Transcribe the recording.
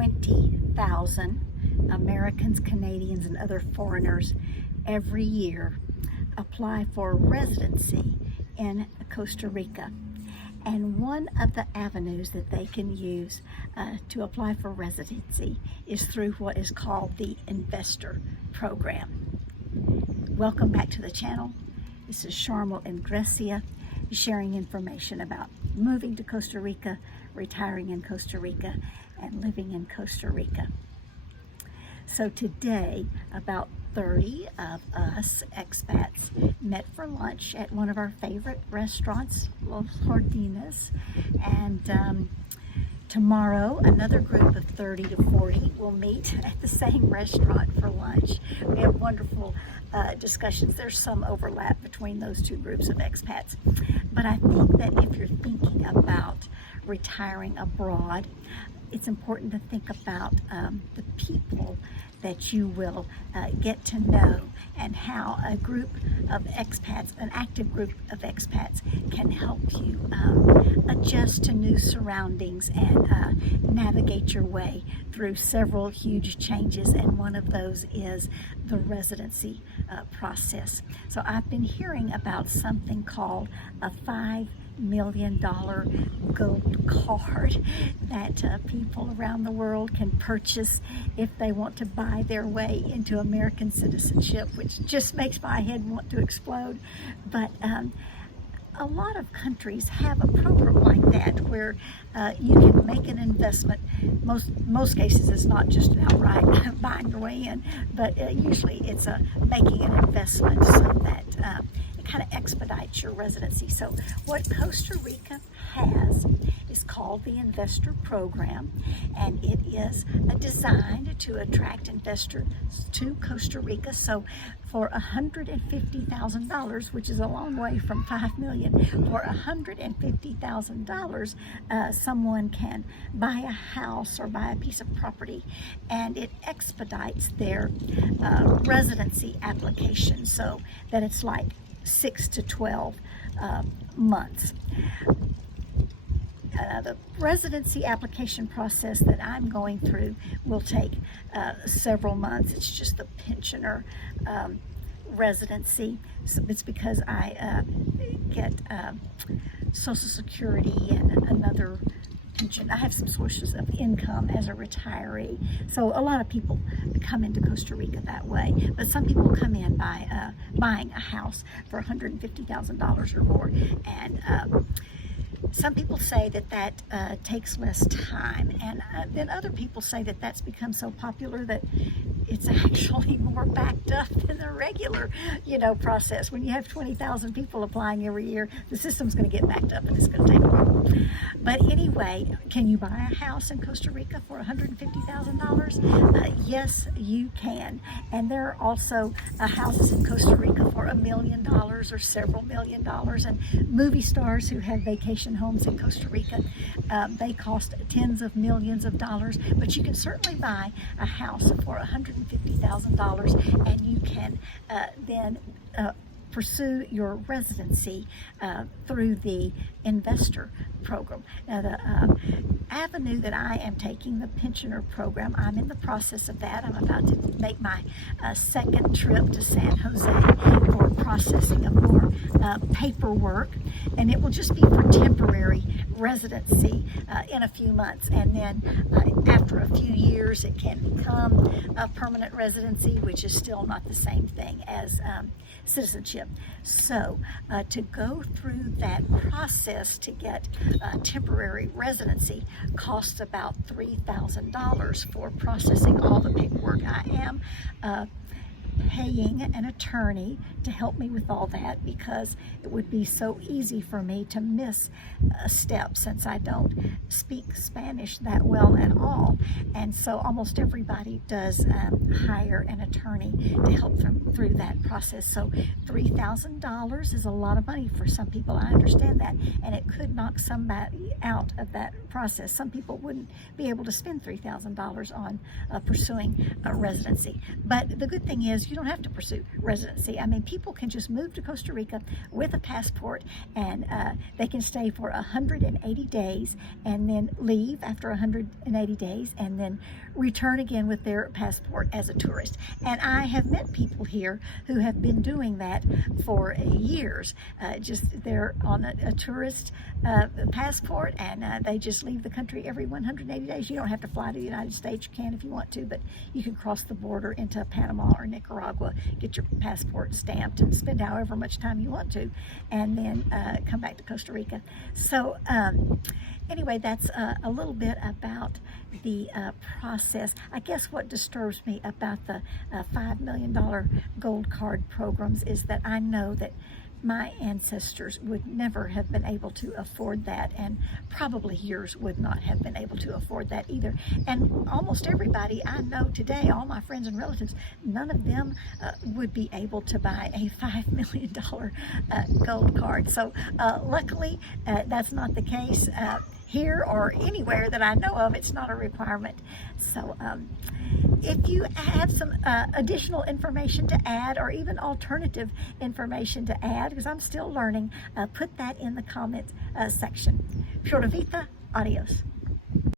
20,000 Americans, Canadians, and other foreigners every year apply for residency in Costa Rica. And one of the avenues that they can use to apply for residency is through what is called the Investor Program. Welcome back to the channel. This is Charmel and Grecia, sharing information about moving to Costa Rica, retiring in Costa Rica, and living in Costa Rica. So today, about 30 of us expats met for lunch at one of our favorite restaurants, Los Jardines, and tomorrow another group of 30 to 40 will meet at the same restaurant for lunch. We have wonderful discussions. There's some overlap between those two groups of expats, but I think that if you're thinking about retiring abroad, it's important to think about the people that you will get to know and how a group of expats, an active group of expats, can help you adjust to new surroundings and navigate your way through several huge changes, and one of those is the residency process. So I've been hearing about something called a $5 million gold card that people around the world can purchase if they want to buy their way into American citizenship, which just makes my head want to explode. But a lot of countries have a program like that where you can make an investment. Most cases it's not just outright buying your way in, but usually it's making an investment so that it kind of expedites your residency. So what Costa Rica has is called the Investor Program, and it is designed to attract investors to Costa Rica. So for $150,000, which is a long way from $5 million, for $150,000, someone can buy a house or buy a piece of property, and it expedites their residency application so that it's like 6 to 12 months. The residency application process that I'm going through will take several months. It's just the pensioner residency. So it's because I get Social Security and another pension. I have some sources of income as a retiree. So a lot of people come into Costa Rica that way, but some people come in by buying a house for $150,000 or more, and some people say that takes less time, and then other people say that that's become so popular that it's actually more backed up than the regular, process. When you have 20,000 people applying every year, the system's going to get backed up and it's going to take a while. But anyway, can you buy a house in Costa Rica for $150,000? Yes, you can. And there are also houses in Costa Rica for $1 million or several $1 million. And movie stars who have vacation homes in Costa Rica, they cost tens of millions of dollars. But you can certainly buy a house for $150,000, and you can then pursue your residency through the Investor Program. Now, the avenue that I am taking, the pensioner program, I'm in the process of that. I'm about to make my second trip to San Jose for processing of more paperwork, and it will just be for temporary residency in a few months, and then after a few years it can become a permanent residency, which is still not the same thing as citizenship. So to go through that process to get temporary residency costs about $3,000 for processing all the paperwork. I am paying an attorney to help me with all that because it would be so easy for me to miss a step since I don't speak Spanish that well at all. And so almost everybody does hire an attorney to help them through that process. So $3,000 is a lot of money for some people. I understand that, and it could knock somebody out of that process. Some people wouldn't be able to spend $3,000 on pursuing a residency. But the good thing is you don't have to pursue residency. I mean, people can just move to Costa Rica with a passport, and they can stay for 180 days and then leave after 180 days and then return again with their passport as a tourist. And I have met people here who have been doing that for years. Just they're on a tourist passport, and they just leave the country every 180 days. You don't have to fly to the United States. You can if you want to, but you can cross the border into Panama or Nicaragua, get your passport stamped, and spend however much time you want to, and then come back to Costa Rica. So anyway, that's a little bit about the process. I guess what disturbs me about the $5 million gold card programs is that I know that my ancestors would never have been able to afford that, and probably yours would not have been able to afford that either. And almost everybody I know today, all my friends and relatives, none of them would be able to buy a $5 million gold card. So luckily, that's not the case here or anywhere that I know of. It's not a requirement. So if you have some additional information to add, or even alternative information to add, because I'm still learning, put that in the comment section. Pura Vida, adios.